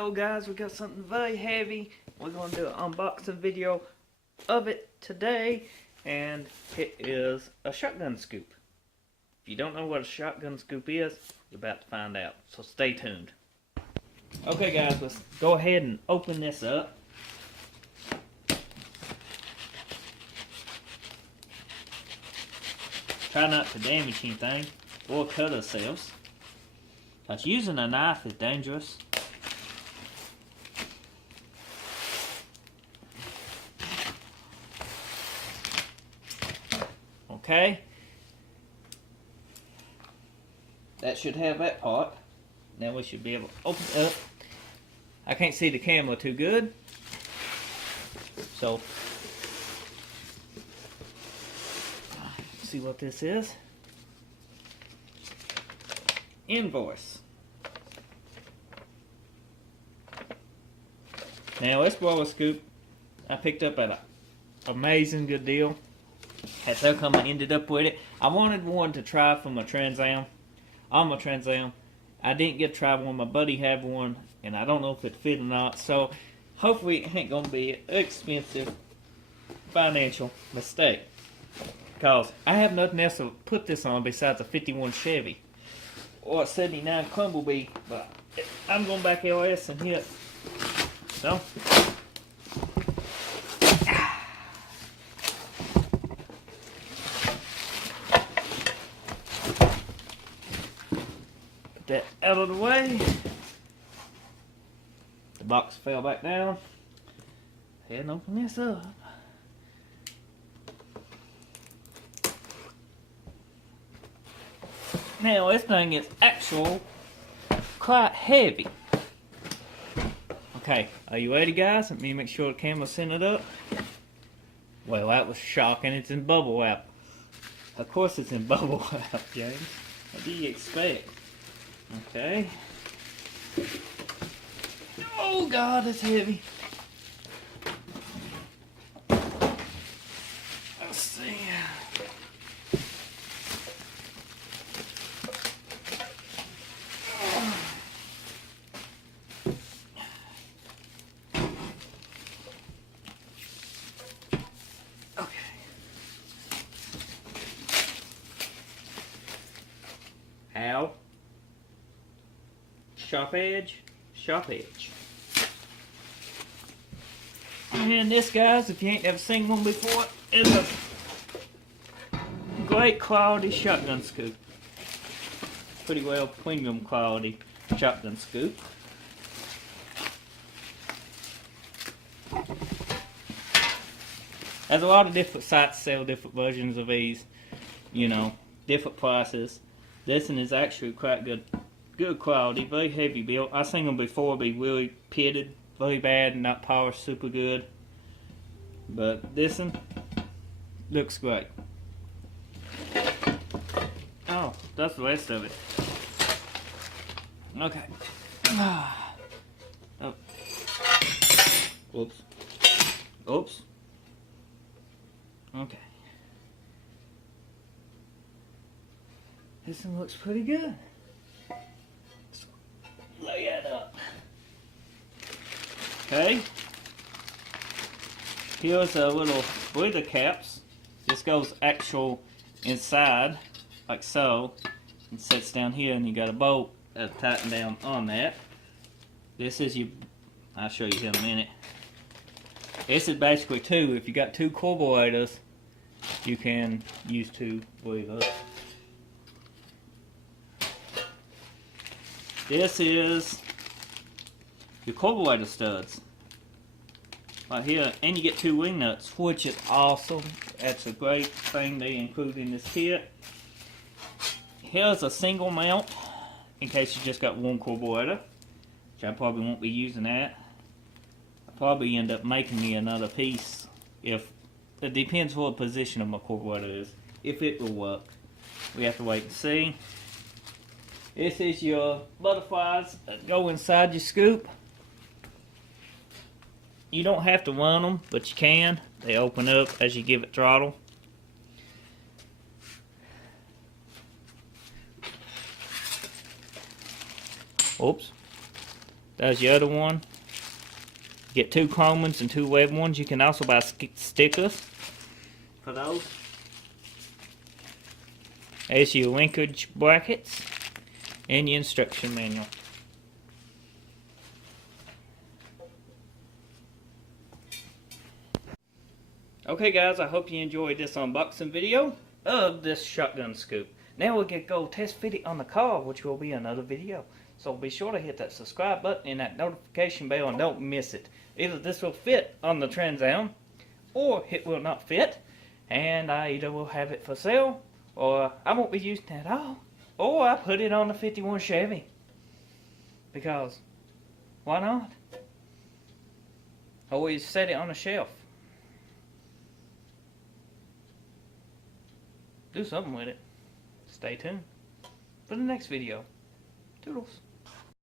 Hello guys, we got something very heavy. We're going to do an unboxing video of it today, and it is a shotgun scoop. If you don't know what a shotgun scoop is, you're about to find out, so stay tuned. Okay guys, let's go ahead and open this up. Try not to damage anything or cut ourselves, because using a knife is dangerous. Okay, that should have that part. Now we should be able to open it up. I can't see the camera too good, so let's see what this is. Invoice. Now this blower scoop I picked up at an amazing good deal. That's how come I ended up with it. I wanted one to try from a Trans Am. On my Trans Am. I didn't get to try one. My buddy had one, and I don't know if it fit or not. So hopefully it ain't gonna be an expensive financial mistake, because I have nothing else to put this on besides a 51 Chevy or a 79 Bumblebee. But I'm going back LS and hit. So. That out of the way. The box fell back down. Head and open this up. Now this thing is actual quite heavy. Okay, are you ready guys? Let me make sure the camera's centered up. Well, that was shocking. It's in bubble wrap. Of course it's in bubble wrap, James. What do you expect? Okay. Oh God, it's heavy. Let's see. Okay. Ow. Sharp edge, sharp edge. And this, guys, if you ain't ever seen one before, is a great quality shotgun scoop. Pretty well premium quality shotgun scoop. There's a lot of different sites sell different versions of these, you know, different prices. This one is actually quite good quality, very heavy built. I've seen them before be really pitted, very bad, and not polished super good. But this one looks great. Oh, that's the rest of it. Okay. Oh. Oops. Oops. Okay. This one looks pretty good. Lay it up. Okay. Here's a little breather caps. This goes actual inside, like so, and sits down here, and you got a bolt that tighten down on that. This is your. I'll show you here in a minute. This is basically two. If you got two carburetors, you can use two breathers. This is your carburetor studs right here, and you get two wing nuts, which is awesome. That's a great thing they include in this kit. Here's a single mount in case you just got one carburetor, which I probably won't be using that. I'll probably end up making me another piece. If it depends what position of my carburetor is, if it will work. We have to wait and see. This is your butterflies that go inside your scoop. You don't have to run them, but you can. They open up as you give it throttle. Oops. There's your other one. Get 2 chrome ones and 2 web ones. You can also buy stickers for those. There's your linkage brackets and your instruction manual. Okay guys, I hope you enjoyed this unboxing video of this shotgun scoop. Now we'll go test fit it on the car, which will be another video. So be sure to hit that subscribe button and that notification bell and don't miss it. Either this will fit on the Trans Am or it will not fit, and I either will have it for sale or I won't be using it at all, or I put it on the 51 Chevy. Because why not? Always set it on a shelf. Do something with it. Stay tuned for the next video. Toodles.